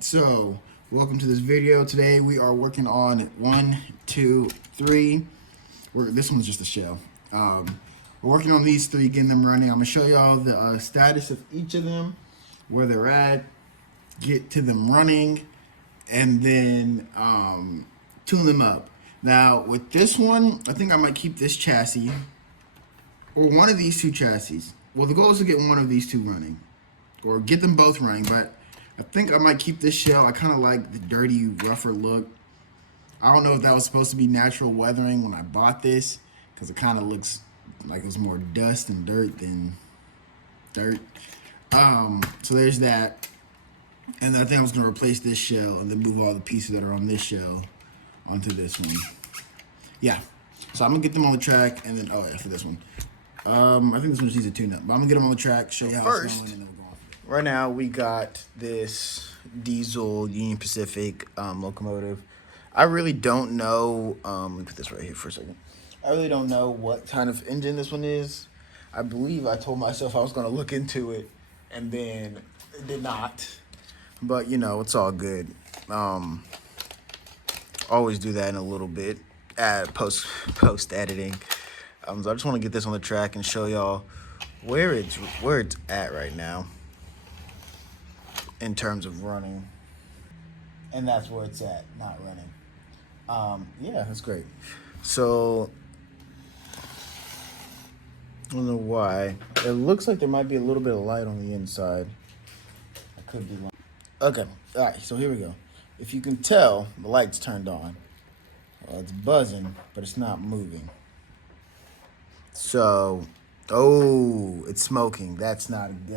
So welcome to this video. Today we are working on 1, 2, 3. This one's just a shell. We're working on these three, getting them running. I'm gonna show y'all the status of each of them, where they're at, get to them running, and then tune them up. Now with this one, I think I might keep this chassis or one of these two chassis. Well, the goal is to get one of these two running, or get them both running, but I think I might keep this shell. I kind of like the dirty, rougher look. I don't know if that was supposed to be natural weathering when I bought this, because it kind of looks like it was more dust and dirt than dirt. So there's that. And then I think I was going to replace this shell and then move all the pieces that are on this shell onto this one. Yeah. So I'm going to get them on the track, and then, oh yeah, for this one. I think this one just needs a tune-up, but I'm going to get them on the track, show you how it's going, and then we're going. Right now, we got this diesel Union Pacific locomotive. I really don't know, let me put this right here for a second. I really don't know what kind of engine this one is. I believe I told myself I was going to look into it, and then did not. But, you know, it's all good. Always do that in a little bit, post editing. So I just want to get this on the track and show y'all where it's at right now in terms of running, and that's where it's at, not running. Yeah, that's great. So I don't know why. It looks like there might be a little bit of light on the inside. I could be wrong. Okay, all right, so here we go. If you can tell, the light's turned on. Well, it's buzzing, but it's not moving. So, oh, it's smoking. That's not good.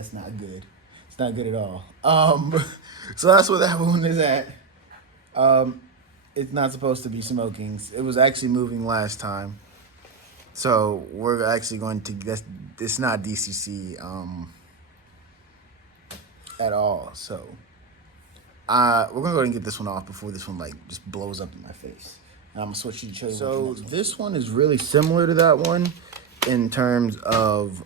It's not good at all. So that's where that one is at. It's not supposed to be smoking. It was actually moving last time. So we're actually going to, it's not DCC at all. So we're gonna go ahead and get this one off before this one like just blows up in my face. And I'm gonna switch you to show you. So this one is really similar to that one in terms of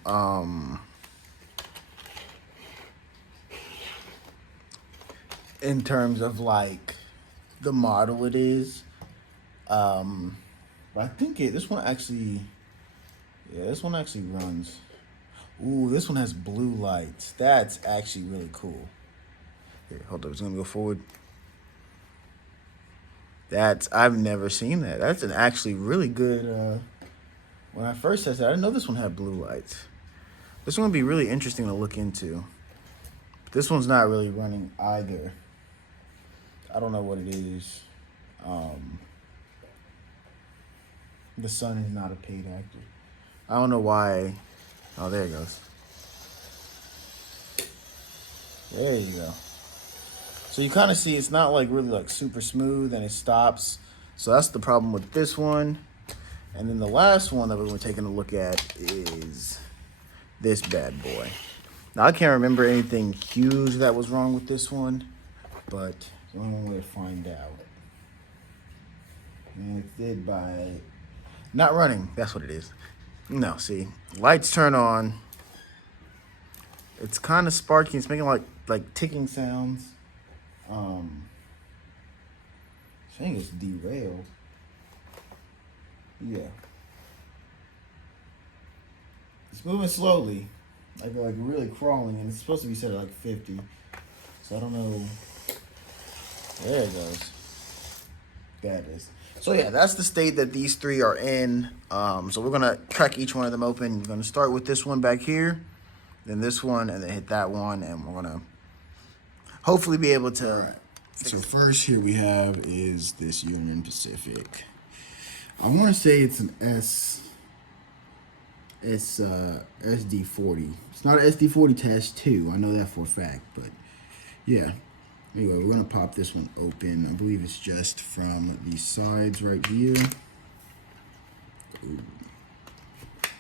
like the model it is. But I think this one actually runs. Ooh, this one has blue lights. That's actually really cool. Here, hold up, it's gonna go forward. I've never seen that. That's an actually really good, when I first said that, I didn't know this one had blue lights. This one would be really interesting to look into. But this one's not really running either. I don't know what it is. The sun is not a paid actor. I don't know why. Oh, there it goes. There you go. So you kind of see it's not like really like super smooth, and it stops. So that's the problem with this one. And then the last one that we're taking a look at is this bad boy. Now I can't remember anything huge that was wrong with this one, but the only way to find out. And it's did by not running. That's what it is. No, see, lights turn on. It's kind of sparky. It's making like ticking sounds. Saying it's derailed. Yeah. It's moving slowly, like really crawling, and it's supposed to be set at like 50. So I don't know. There it goes. That is. So yeah, that's the state that these three are in. So we're gonna crack each one of them open. We're gonna start with this one back here, then this one, and then hit that one, and we're gonna hopefully be able to. All right. So first here we have is this Union Pacific. I want to say it's an SD40. It's not an SD40 Test 2. I know that for a fact, but yeah. Anyway, we're gonna pop this one open. I believe it's just from the sides right here. Ooh.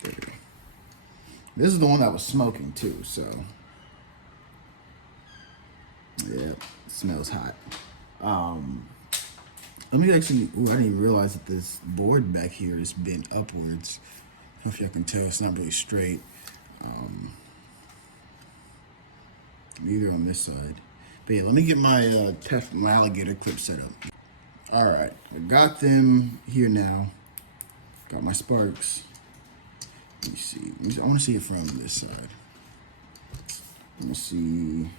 There. This is the one that was smoking too, so yeah, it smells hot. Let me actually, ooh, I didn't even realize that this board back here is bent upwards. I don't know if y'all can tell, it's not really straight. Either on this side. But yeah, let me get my my alligator clip set up. All right, I got them here now. Got my sparks. Let me see. I want to see it from this side. Let me see.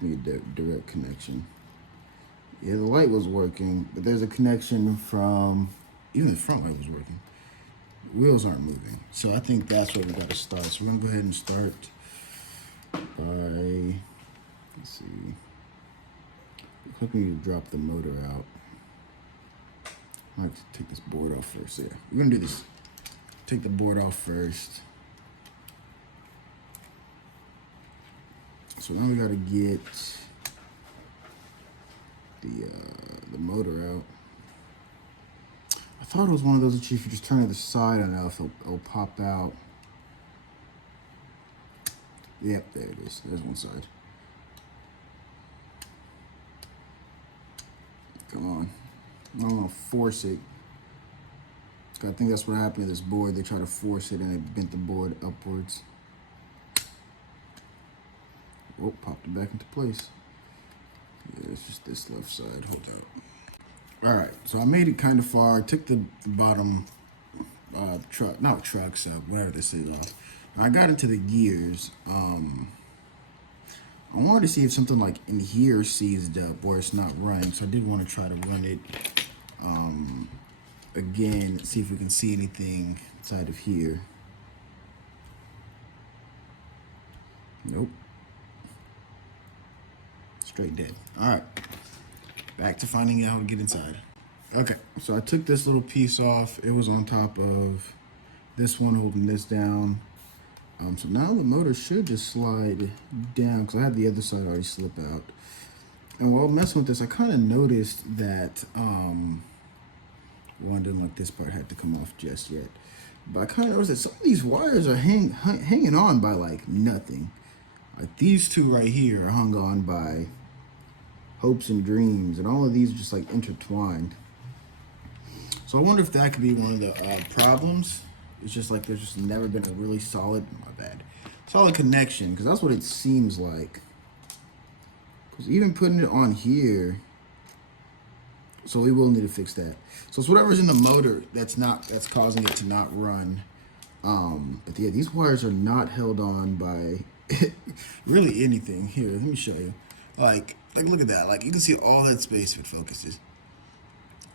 Give me a direct connection. Yeah, the light was working, but there's a connection from, even the front light was working. The wheels aren't moving. So I think that's where we got to start. So we're going to go ahead and start by, let's see. Quickly to drop the motor out. I might take this board off first. Yeah, we're going to do this. Take the board off first. So now we got to get the motor out. I thought it was one of those that if you just turn it to the side enough, it'll pop out. Yep, there it is. There's one side. Come on. I don't want to force it. I think that's what happened to this board. They try to force it and it bent the board upwards. Oh, popped it back into place. Yeah, it's just this left side. Hold out. All right, so I made it kind of far. Took the bottom truck, not trucks, whatever this is off. I got into the gears. I wanted to see if something like in here seized up where it's not running. So I did want to try to run it again, see if we can see anything inside of here. Nope. Straight dead. All right. Back to finding out how to get inside. Okay, so I took this little piece off. It was on top of this one holding this down. So now the motor should just slide down because I had the other side already slip out. And while messing with this, I kind of noticed that one didn't like this part had to come off just yet. But I kind of noticed that some of these wires are hanging on by like nothing. Like these two right here are hung on by hopes and dreams, and all of these are just like intertwined. So I wonder if that could be one of the problems. It's just like there's just never been a really solid, solid connection, because that's what it seems like. Because even putting it on here, so we will need to fix that. So it's whatever's in the motor that's causing it to not run. But yeah, these wires are not held on by really anything. Here, let me show you. Like look at that. Like you can see all that space if it focuses.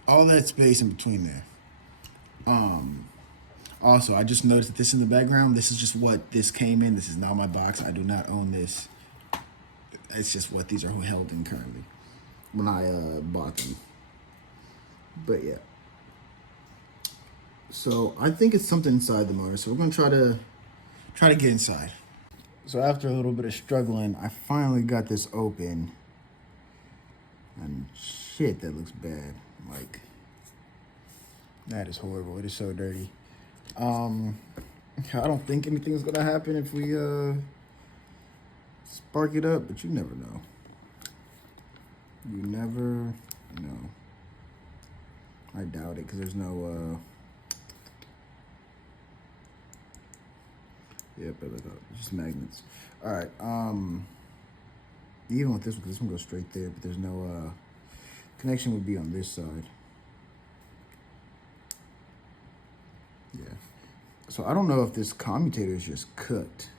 All that space in between there. Also, I just noticed that this in the background, this is just what this came in. This is not my box. I do not own this. It's just what these are held in currently when I bought them. But yeah. So I think it's something inside the motor. So we're gonna try to get inside. So after a little bit of struggling, I finally got this open. And shit, that looks bad. Like, that is horrible. It is so dirty. I don't think anything's gonna happen if we spark it up, but you never know. You never know. I doubt it, because there's no yep, just magnets. All right, even with this one, because this one goes straight there, but there's no connection would be on this side. Yeah. So I don't know if this commutator is just cooked.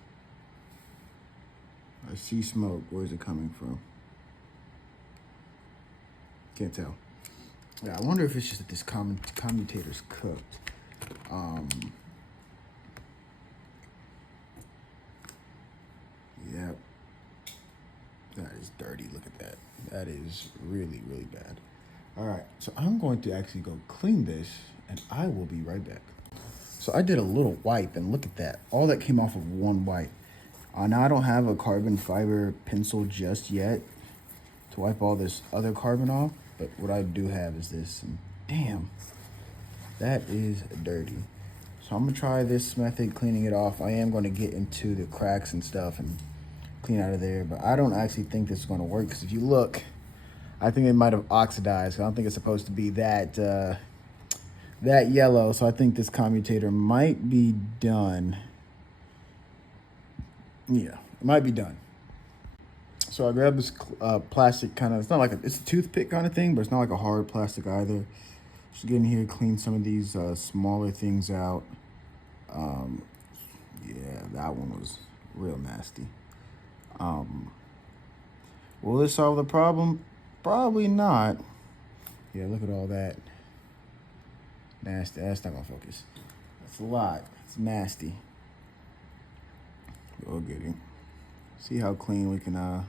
I see smoke. Where's it coming from? Can't tell. Yeah, I wonder if it's just that this commutator's cooked. Yep. That is dirty. Look at that. That is really, really bad. All right, so I'm going to actually go clean this, and I will be right back. So I did a little wipe, and look at that. All that came off of one wipe. Now I don't have a carbon fiber pencil just yet to wipe all this other carbon off, but what I do have is this, and damn, that is dirty. So I'm gonna try this method, cleaning it off. I am gonna get into the cracks and stuff and clean out of there, but I don't actually think this is gonna work, because if you look, I think it might have oxidized. I don't think it's supposed to be that that yellow, so I think this commutator might be done. Yeah, it might be done. So I grabbed this plastic kind of, it's not like it's a toothpick kind of thing, but it's not like a hard plastic either. Just get in here, clean some of these smaller things out. Yeah, that one was real nasty. Will this solve the problem? Probably not. Yeah, look at all that. Nasty. That's not gonna focus. That's a lot. It's nasty. We'll get it. See how clean we can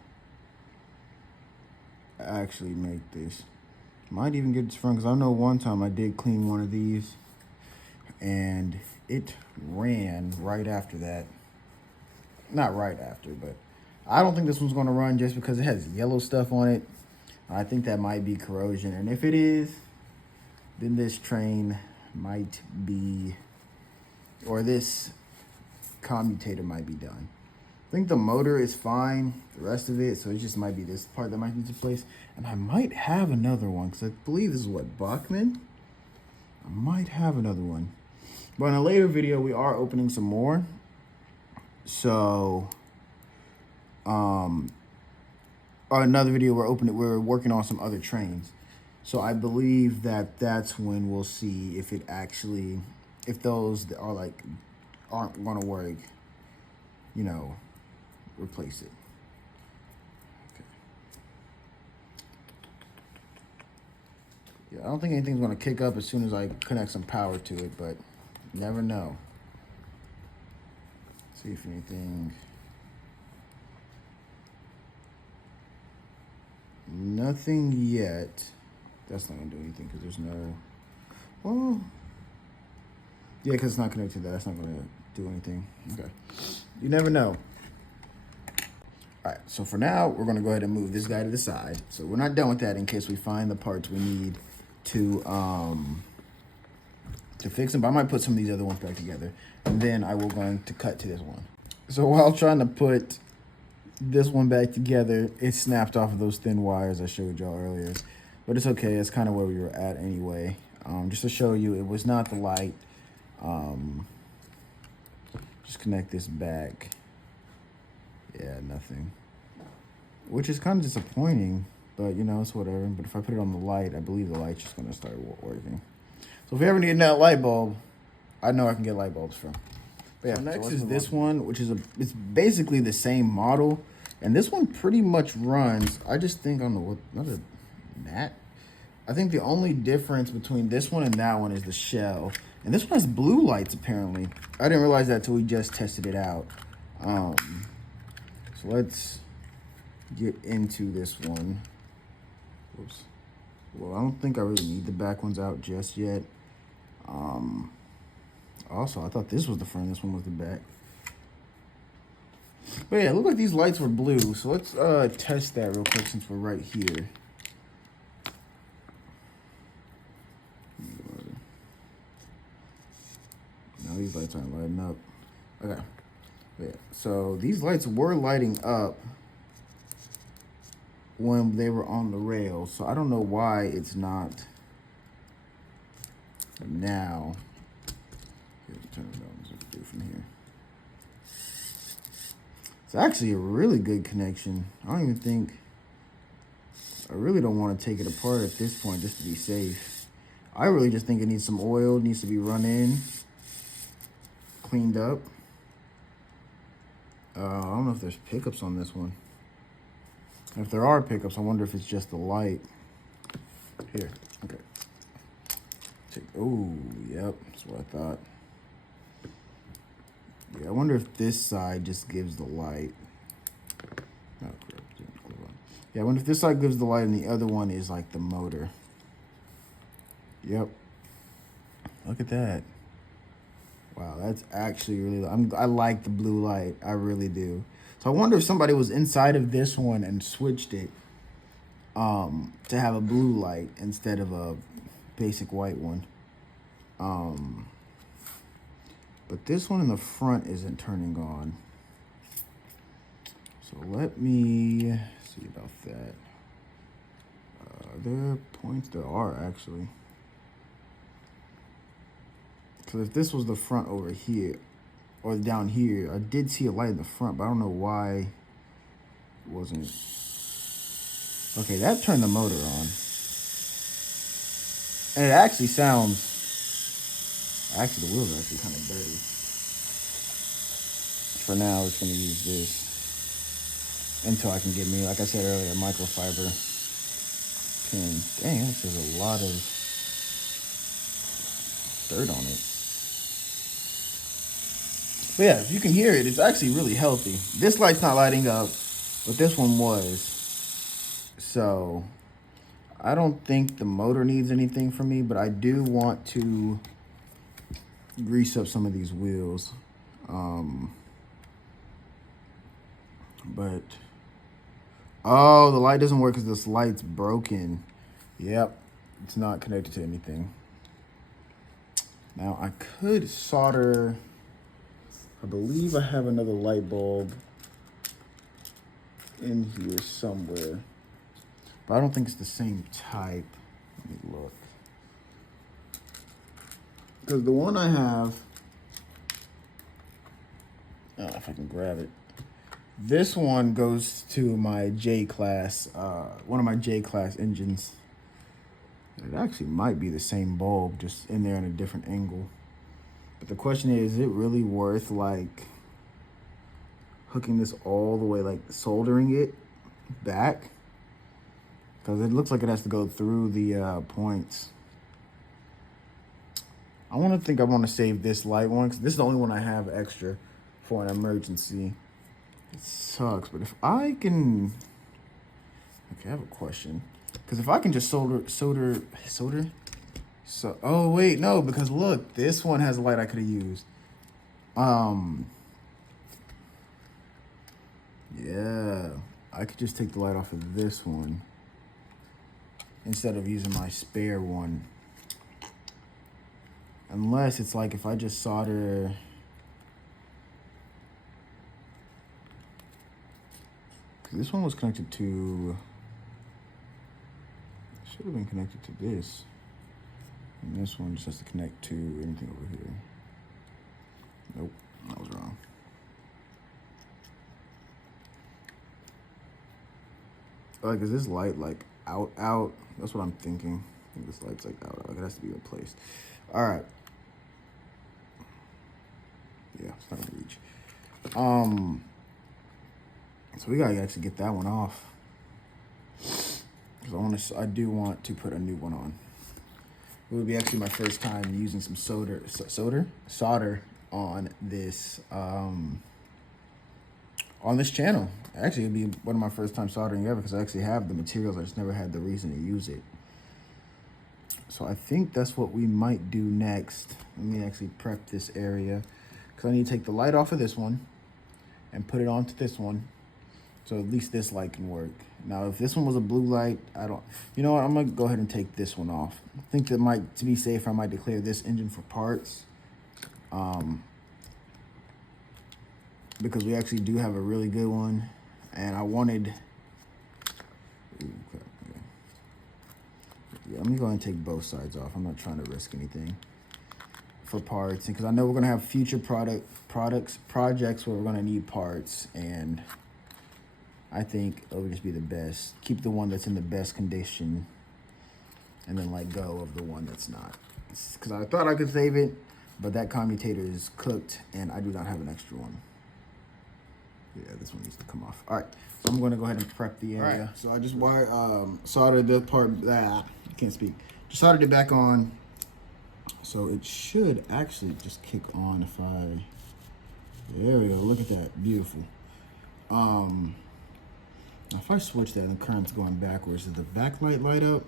actually make this. Might even get this front, because I know one time I did clean one of these and it ran right after that. Not right after, but I don't think this one's gonna run just because it has yellow stuff on it. I think that might be corrosion, and if it is, then this train might be, or this commutator might be done. I think the motor is fine, the rest of it, so it just might be this part that might need to place. And I might have another one, because I believe this is what, Bachman? I might have another one. But in a later video, we are opening some more. So, or another video we're working on some other trains. So I believe that that's when we'll see if it actually, if those that are like, aren't gonna work, you know, replace it. Okay. Yeah, I don't think anything's gonna kick up as soon as I connect some power to it, but you never know. See if anything. Nothing yet. That's not gonna do anything because there's no. Well, yeah, because it's not connected to that. That's not gonna do anything. Okay. You never know. All right. So for now, we're gonna go ahead and move this guy to the side. So we're not done with that in case we find the parts we need to fix them. But I might put some of these other ones back together, and then I will going to cut to this one. So while trying to put this one back together, it snapped off of those thin wires I showed y'all earlier. But it's okay, it's kind of where we were at anyway. Just to show you, it was not the light. Just connect this back. Yeah, nothing. Which is kind of disappointing, but you know, it's whatever. But if I put it on the light, I believe the light's just gonna start working. So if you ever need that light bulb, I know I can get light bulbs from. But yeah, so next is this one, which is it's basically the same model. And this one pretty much runs, I just think on the, another mat. I think the only difference between this one and that one is the shell. And this one has blue lights, apparently. I didn't realize that till we just tested it out. So let's get into this one. Whoops. Well, I don't think I really need the back ones out just yet. Also, I thought this was the front, this one was the back. But yeah, it looked like these lights were blue, so let's test that real quick since we're right here. Now these lights aren't lighting up. Okay. Yeah. So these lights were lighting up when they were on the rail, so I don't know why it's not now. Here's turn it on. Let's do it from here. It's actually a really good connection. I don't even think, I really don't want to take it apart at this point just to be safe. I really just think it needs some oil, needs to be run in, cleaned up. I don't know if there's pickups on this one. If there are pickups, I wonder if it's just the light. Here, okay. Oh, yep, that's what I thought. Yeah, I wonder if this side just gives the light. Oh, crap. Yeah, I wonder if this side gives the light and the other one is like the motor. Yep. Look at that. Wow, that's actually really, I like the blue light. I really do. So I wonder if somebody was inside of this one and switched it to have a blue light instead of a basic white one. But this one in the front isn't turning on. So let me see about that. Are there points? There are actually. Because if this was the front over here, or down here, I did see a light in the front, but I don't know why wasn't. Okay, that turned the motor on. And it actually sounds, actually the wheels are actually kind of dirty. For now, it's going to use this until I can get me, like I said earlier, a microfiber pin. Dang, that's just a lot of dirt on it. But yeah, if you can hear it, it's actually really healthy. This light's not lighting up, but this one was. So I don't think the motor needs anything from me, but I do want to grease up some of these wheels. But oh, the light doesn't work because this light's broken. Yep, it's not connected to anything. Now I could solder. I believe I have another light bulb in here somewhere, but I don't think it's the same type. Let me look. Because the one I have, oh, if I can grab it. This one goes to my J-Class, one of my J-Class engines. It actually might be the same bulb, just in there in a different angle. But the question is it really worth, like, hooking this all the way, like, soldering it back? Because it looks like it has to go through the points. I want to save this light one, because this is the only one I have extra for an emergency. It sucks, but if I can... Okay, I have a question. Because if I can just solder... So, oh, wait, no, because look, this one has a light I could have used. Yeah, I could just take the light off of this one instead of using my spare one. Unless it's like if I just solder... This one was connected to... Should have been connected to this. And this one just has to connect to anything over here. Nope, that was wrong. Like, is this light like out? That's what I'm thinking. I think this light's like out. Like, it has to be replaced. All right. Yeah, it's not gonna reach. So we gotta actually get that one off. Because I do want to put a new one on. It would be actually my first time using some solder on this channel. Actually, it'd be one of my first time soldering ever because I actually have the materials. I just never had the reason to use it. So I think that's what we might do next. Let me actually prep this area because I need to take the light off of this one and put it onto this one. So at least this light can work. Now, if this one was a blue light, you know what? I'm gonna go ahead and take this one off. I think that to be safe, I might declare this engine for parts. Because we actually do have a really good one. And I wanted, okay. Yeah, let me go ahead and take both sides off. I'm not trying to risk anything for parts. Because I know we're gonna have future projects where we're gonna need parts, and I think it would just be the best. Keep the one that's in the best condition and then let go of the one that's not. Because I thought I could save it, but that commutator is cooked and I do not have an extra one. Yeah, this one needs to come off. All right, so I'm going to go ahead and prep the area. All right, so I just soldered the part, I can't speak. Just soldered it back on. So it should actually just kick on if there we go, look at that, beautiful. If I switch that and the current's going backwards, does the backlight light up?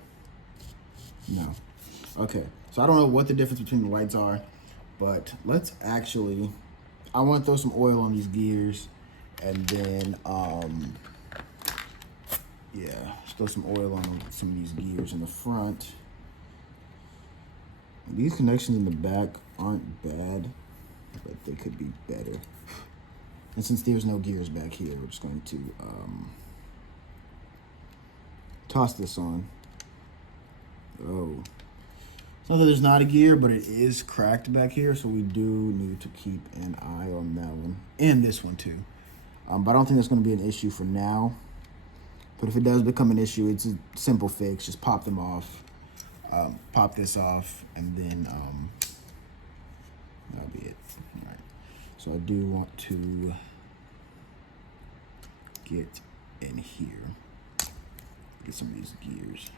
No. Okay, so I don't know what the difference between the lights are, but let's actually, I want to throw some oil on these gears and then, yeah, just throw some oil on some of these gears in the front. These connections in the back aren't bad, but they could be better. And since there's no gears back here, we're just going to, toss this on. Oh, it's not that there's not a gear, but it is cracked back here, so we do need to keep an eye on that one and this one too. But I don't think that's going to be an issue for now. But if it does become an issue, it's a simple fix. Just pop them off, pop this off, and then that'll be it. All right. So I do want to get in here, get some of these gears.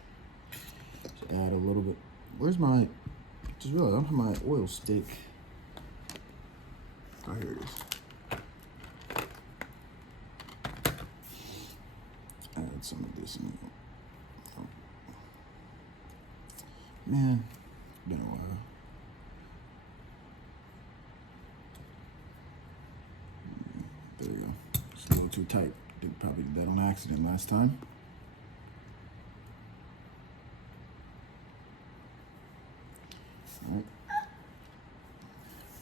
Just add a little bit. Where's my? Just realized I don't have my oil stick. Oh, here it is. Add some of this in. Oh. Man, been a while. There we go. It's a little too tight. Probably did that on accident last time. All right.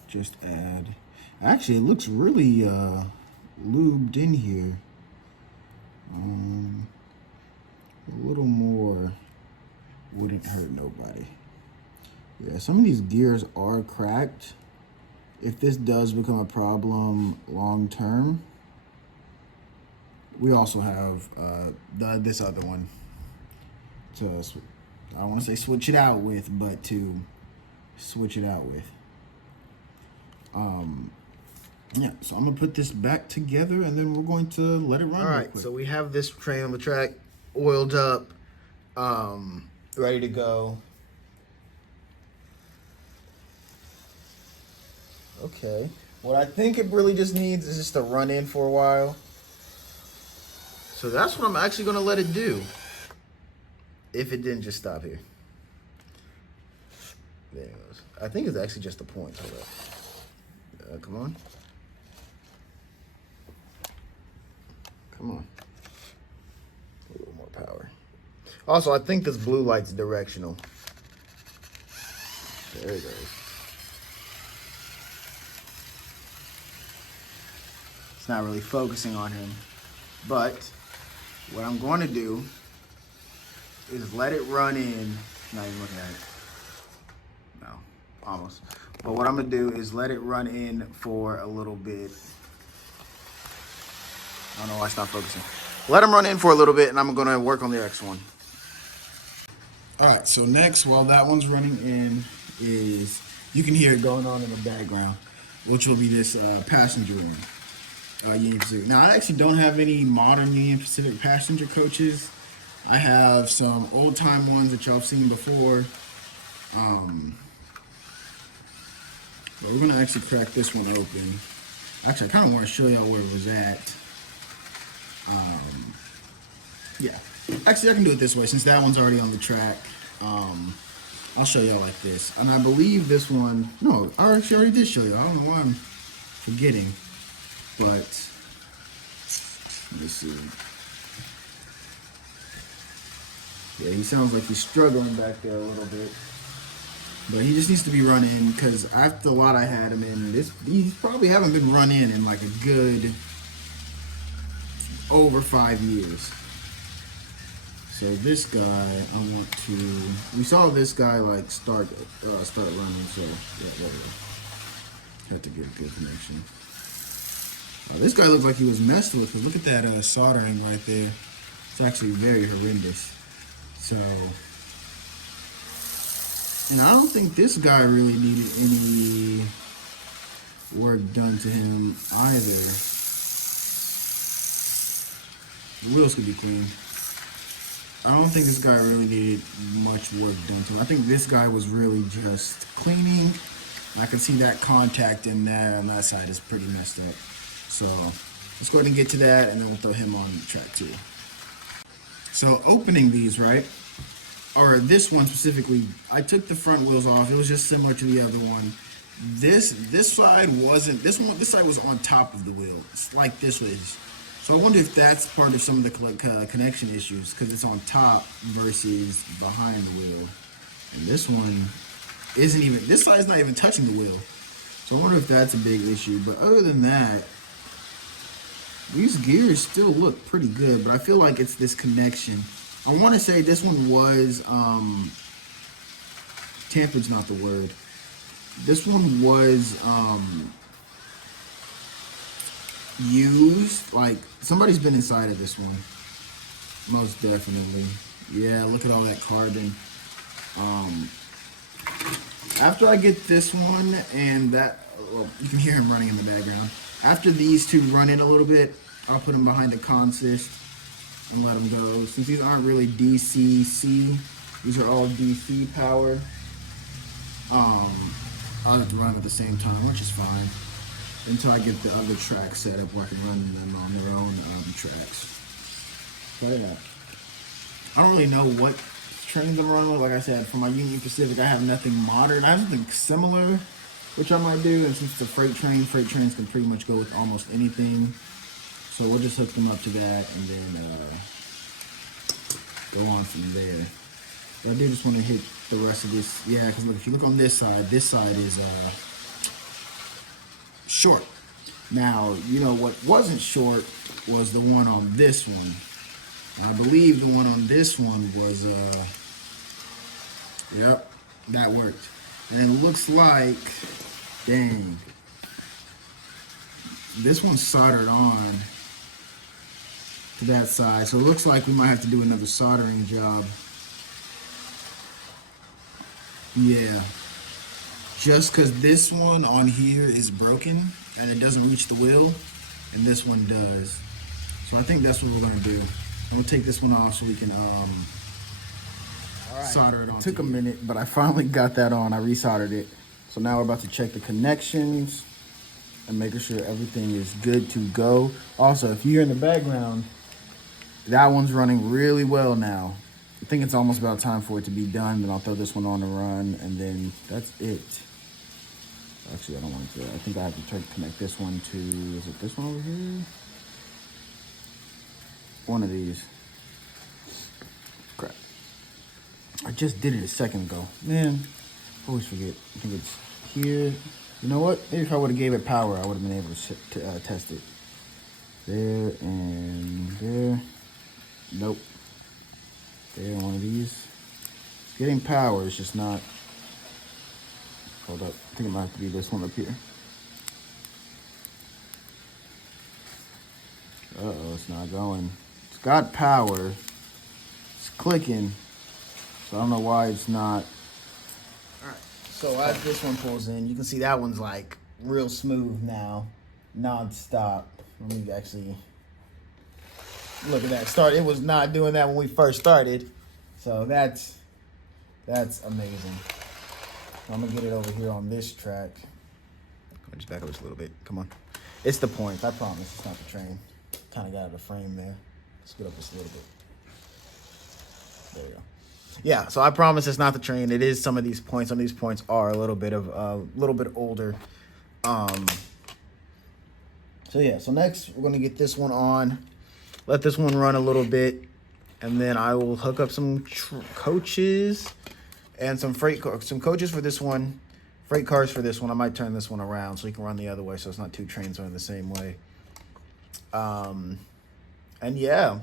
Just add. Actually, it looks really lubed in here. A little more wouldn't hurt nobody. Yeah, some of these gears are cracked. If this does become a problem long term, we also have this other one to, I don't want to say switch it out with, but to switch it out with. Yeah, so I'm gonna put this back together and then we're going to let it run. All right, so we have this train on the track, oiled up, ready to go. Okay, what I think it really just needs is just to run in for a while. So that's what I'm actually gonna let it do. If it didn't just stop here. There it goes. I think it's actually just a point. Hold up. Come on. Come on. A little more power. Also, I think this blue light's directional. There it goes. It's not really focusing on him. But what I'm going to do is let it run in. Not even looking at it. No, almost. But what I'm going to do is let it run in for a little bit. I don't know why I stopped focusing. Let them run in for a little bit, and I'm going to work on the next one. All right, so next, while that one's running in, is you can hear it going on in the background, which will be this passenger room. Union Pacific. Now, I actually don't have any modern Union Pacific passenger coaches. I have some old-time ones that y'all have seen before. But we're going to actually crack this one open. Actually, I kind of want to show y'all where it was at. Yeah. Actually, I can do it this way since that one's already on the track. I'll show y'all like this. And I believe this one... No, I actually already did show y'all. I don't know why I'm forgetting. But... Let me see. Yeah, he sounds like he's struggling back there a little bit. But he just needs to be run in because after the lot I had him in, these probably haven't been run in like a good over 5 years. So this guy, I want to. We saw this guy like start running. So yeah, there we go. Had to get a good connection. This guy looks like he was messed with. Cause look at that soldering right there. It's actually very horrendous. So. And I don't think this guy really needed any work done to him either. The wheels could be clean. I don't think this guy really needed much work done to him. I think this guy was really just cleaning. I can see that contact in there on that side is pretty messed up. So let's go ahead and get to that and then we'll throw him on the track too. So opening these, right? Or this one specifically, I took the front wheels off. It was just similar to the other one. This side wasn't. This side was on top of the wheel. It's like this was. So I wonder if that's part of some of the connection issues because it's on top versus behind the wheel. And this one isn't even. This side's not even touching the wheel. So I wonder if that's a big issue. But other than that, these gears still look pretty good. But I feel like it's this connection. I want to say this one was, tampered's not the word. This one was, used. Like, somebody's been inside of this one. Most definitely. Yeah, look at all that carbon. After I get this one and that, well, you can hear him running in the background. After these two run in a little bit, I'll put them behind the consist and let them go. Since these aren't really DCC, these are all DC power. I'll have to run them at the same time, which is fine, until I get the other tracks set up where I can run them on their own tracks. But yeah, I don't really know what trains I'm running with. Like I said, for my Union Pacific, I have nothing modern. I have something similar, which I might do. And since it's a freight trains can pretty much go with almost anything. So we'll just hook them up to that and then go on from there. But I do just want to hit the rest of this. Yeah, because look, if you look on this side is short. Now, you know what wasn't short was the one on this one. I believe the one on this one was, yep, that worked. And it looks like, dang, this one's soldered on to that side. So it looks like we might have to do another soldering job. Yeah. Just because this one on here is broken and it doesn't reach the wheel, and this one does. So I think that's what we're going to do. I'm going to take this one off so we can solder it on. It took a minute, but I finally got that on. I resoldered it. So now we're about to check the connections and making sure everything is good to go. Also, if you hear in the background, that one's running really well now. I think it's almost about time for it to be done. Then I'll throw this one on the run, and then that's it. Actually, I don't want to do that. I think I have to try to connect this one to, is it this one over here? One of these. Crap. I just did it a second ago. Man, I always forget. I think it's here. You know what? Maybe if I would have gave it power, I would have been able to test it. There and there. Nope. There, one of these. It's getting power, it's just not. Hold up. I think it might have to be this one up here. Uh-oh, it's not going. It's got power. It's clicking. So I don't know why it's not. Alright, so as this one pulls in, you can see that one's like real smooth now. Non-stop. Let me actually look at that start. It was not doing that when we first started. So that's amazing. I'm gonna get it over here on this track. I'll just back up just a little bit. Come on. It's the points, I promise. It's not the train. Kind of got out of the frame there. Let's get up just a little bit. There we go. Yeah, so I promise it's not the train. It is some of these points. Some of these points are a little bit older. So yeah, so next we're gonna get this one on. Let this one run a little bit, and then I will hook up some coaches and some coaches for this one, freight cars for this one. I might turn this one around so you can run the other way, so it's not two trains running the same way. And yeah,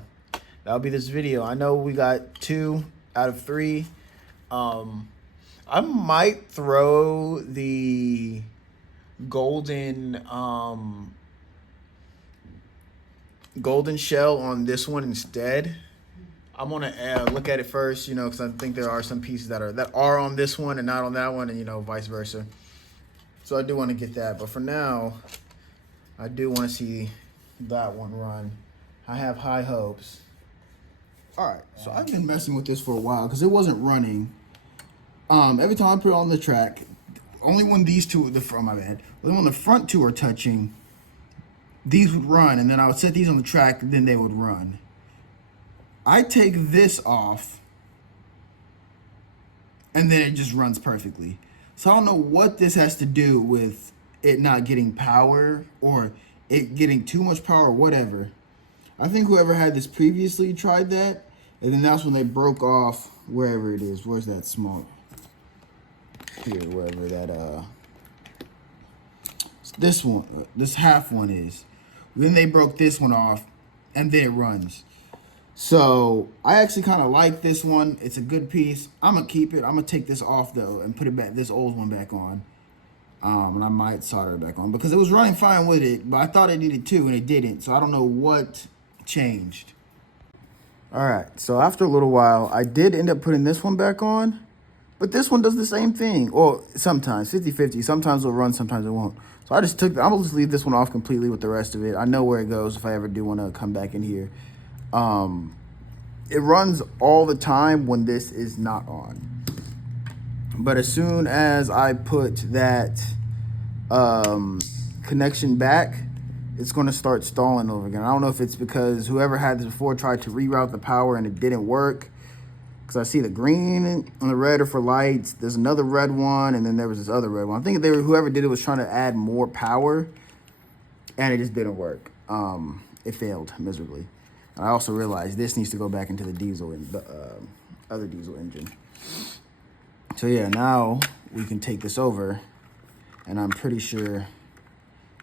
that'll be this video. I know we got 2 out of 3. I might throw the golden shell on this one instead. I'm gonna look at it first, you know, because I think there are some pieces that are on this one and not on that one, and you know, vice versa. So I do want to get that, but for now, I do want to see that one run. I have high hopes. All right, so I've been messing with this for a while because it wasn't running. Every time I put it on the track, only when these two, only when the front two are touching, these would run, and then I would set these on the track, and then they would run. I take this off, and then it just runs perfectly. So I don't know what this has to do with it not getting power or it getting too much power or whatever. I think whoever had this previously tried that, and then that's when they broke off wherever it is. Where's that small? Here, wherever that, this one, this half one is. Then they broke this one off, and then it runs. So I actually kind of like this one. It's a good piece. I'm gonna keep it. I'm gonna take this off though and put it back, this old one back on. And I might solder it back on because it was running fine with it, but I thought it needed two and it didn't. So I don't know what changed. All right, so after a little while, I did end up putting this one back on, but this one does the same thing. Well, sometimes, 50-50. Sometimes it'll run, sometimes it won't. So I just I'll just leave this one off completely with the rest of it. I know where it goes if I ever do want to come back in here. It runs all the time when this is not on. But as soon as I put that connection back, it's going to start stalling over again. I don't know if it's because whoever had this before tried to reroute the power and it didn't work. Because I see the green and the red are for lights. There's another red one, and then there was this other red one. I think whoever did it was trying to add more power, and it just didn't work. It failed miserably. And I also realized this needs to go back into the diesel and the other diesel engine. So yeah, now we can take this over, and I'm pretty sure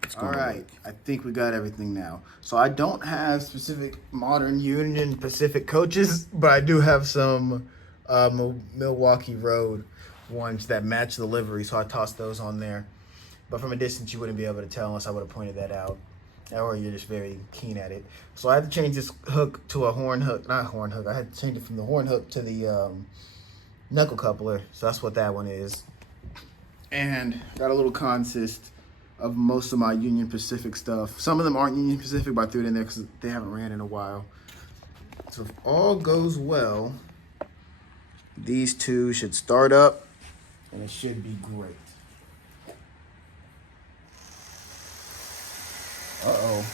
it's going to work. I think we got everything now. So I don't have specific modern Union Pacific coaches, but I do have some Milwaukee Road ones that match the livery, so I tossed those on there. But from a distance, you wouldn't be able to tell unless I would have pointed that out, or you're just very keen at it. So I had to change this hook to a horn hook, not horn hook. I had to change it from the horn hook to the knuckle coupler. So that's what that one is. And got a little consist of most of my Union Pacific stuff. Some of them aren't Union Pacific, but I threw it in there because they haven't ran in a while. So if all goes well, these two should start up and it should be great. Uh-oh.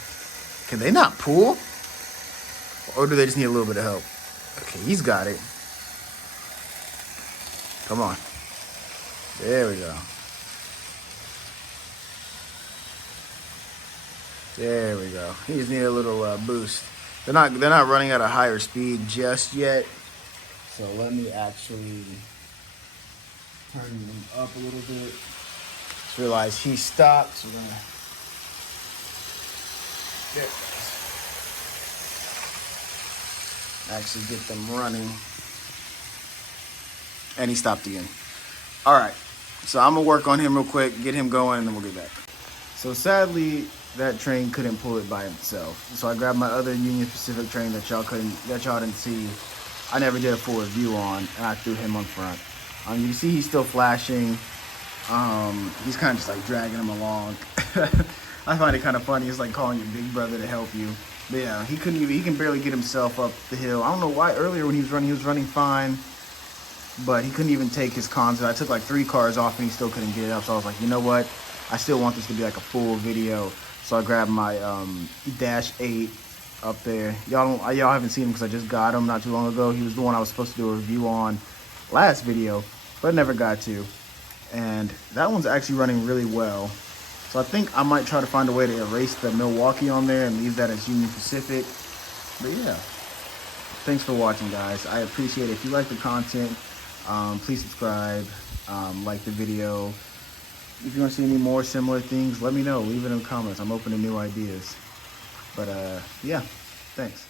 Can they not pull? Or do they just need a little bit of help? Okay, he's got it. Come on. There we go. There we go. He just need a little boost. They're not running at a higher speed just yet. So let me actually turn them up a little bit. Just realize he stopped. So we're gonna. There it goes. Actually get them running. And he stopped again. All right. So I'm gonna work on him real quick, get him going, and then we'll get back. So sadly, that train couldn't pull it by itself. So I grabbed my other Union Pacific train that y'all didn't see. I never did a full review on, and I threw him on front. You can see he's still flashing. He's kind of just like dragging him along. I find it kind of funny. It's like calling your big brother to help you. But yeah, he can barely get himself up the hill. I don't know why earlier when he was running fine, but he couldn't even take his cons. I took like 3 cars off and he still couldn't get it up. So I was like, you know what? I still want this to be like a full video. So I grabbed my Dash 8 up there. Y'all haven't seen him because I just got him not too long ago. He was the one I was supposed to do a review on last video, but never got to. And that one's actually running really well. So I think I might try to find a way to erase the Milwaukee on there and leave that as Union Pacific. But yeah, thanks for watching, guys. I appreciate it. If you like the content, please subscribe, like the video. If you want to see any more similar things, let me know. Leave it in the comments. I'm open to new ideas. But yeah, thanks.